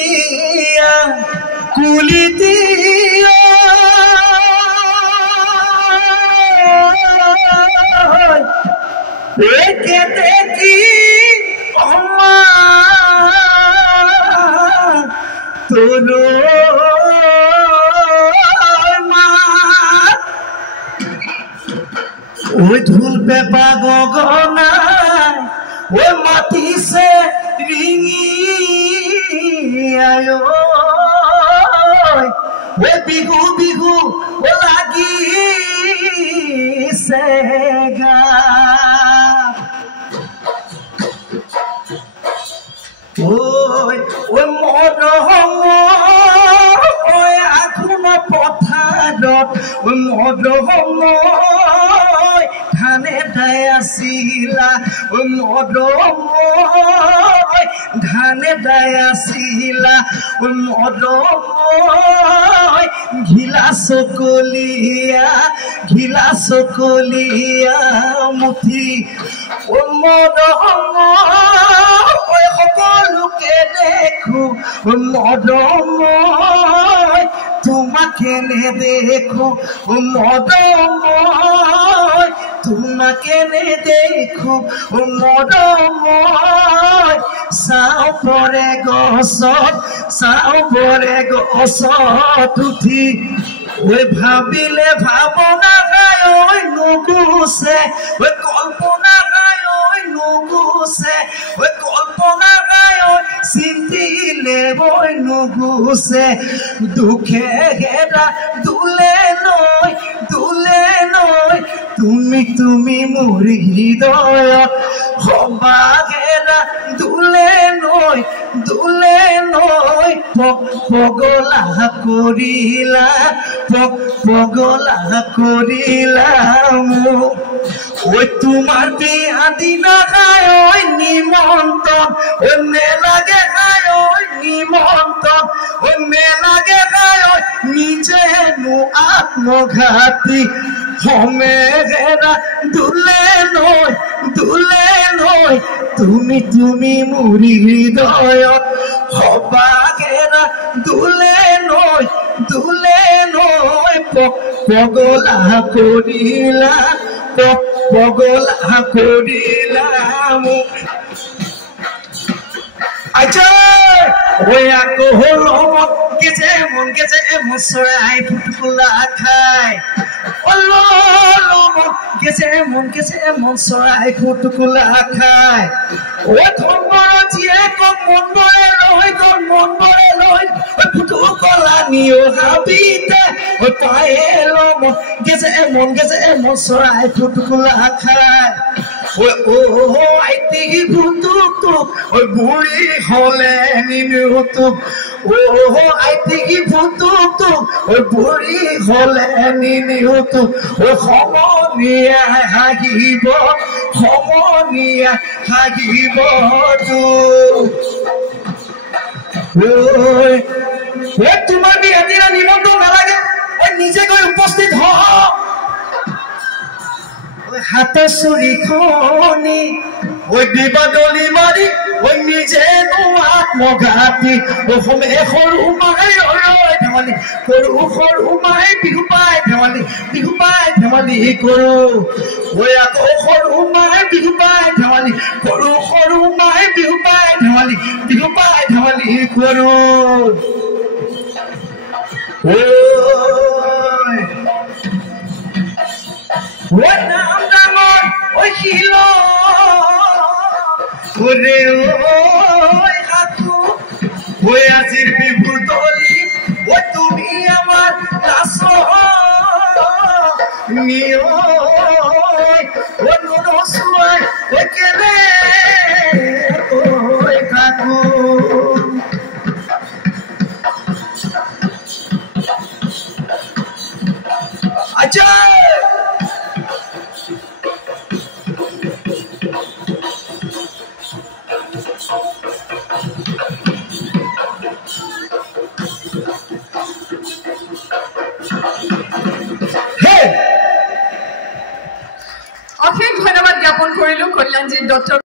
কুলিতিয়া কুলিতিয়া একে দেখি অমা তোর ওই ধুল পেপা গগনায় ওই মাতিছে রিঙি আয় ওই বিহু বিহু ও লাগিছে গা ওই ওই মৰম ওই আঘোণ পথাৰত ওই মৰম ধানে দাই আছিলা ওই মৰম ধানে দাই আছিলা ওই মৰম ঘিলা চকলীয়া মুঠি ওই মৰম সকলোকে দেখো মৰম তোমাকে নেদেখো মৰম তোমাকে নেদেখো মৰম চাও পৰে গছত উঠি ওই ভাবিলে ভাৱনা গায় ঐ নুগুছে ওই কল্পনা গায় ঐ নুগুছে ওই কল্পনা গায় চিন্তিলে ঐ নুগুছে দুখে ঘেৰা দুলে নৈ তুমি মোৰ হৃদয়ত হবা ঘেৰা দুলে নৈ পগলা কৰিলা মোক ওই তোমার বিয়া দিনা খায় ওই নিমন্ত্রণ ওই মেলাগে খায় ওই নিমন্ত্রণ ওই মেলাগে খায় ওই নিজে নু আত্মঘাতী হমেরা দুলে নয় তুমি মুড়ি হৃদয়ত হবা ঘেরা দুলে নয় পগলা কৰিলা মোক আচ্ছা ওই আকৌ হল গেছে মন চৰাই ফুটকুলা খায় গেছে মন চৰাই ফুটকুলা খায় ও ধৰ্মৰ জীয়েকক মনৰে লৈ ফুটকুলা নিও হাবিতে ও তায়ে লম গেছে মন চৰাই ফুটকুলা খায় ও আইতি ফুটুক ওই বুঢ়ী হলে নিনুতুক ও আইতি ফুটুক ওই বুঢ়ী হলে নিনুতুক ও সমনীয়া হাগিব তোমাৰ বিয়া দিনা নিমন্ত্ৰণ নালাগে ওই নিজে গৈ উপস্থিত হ হাতে চুৰিখনি ওই দিবাদলি মাৰি ওই নিজে আত্মঘাতী সৰু মাই ধেমালি সৰু মাই বিহু পাই ধেমালি কৰো ওই আকৌ সৰু মাই বিহু পাই ধেমালি সৰু মাই বিহু পাই ধেমালি কৰো ওই নাম ডাঙৰ ওই শিল ওরে ওই হাতু ওই আজির বিভুর দলি ওই তুমি আমার দাস নিও ওই নসুয়াই ওই কেনে ওই কাকু আচ্ছা অশেষ ধন্যবাদ জ্ঞাপন কৰিলো কল্যাণজিৎ দত্ত।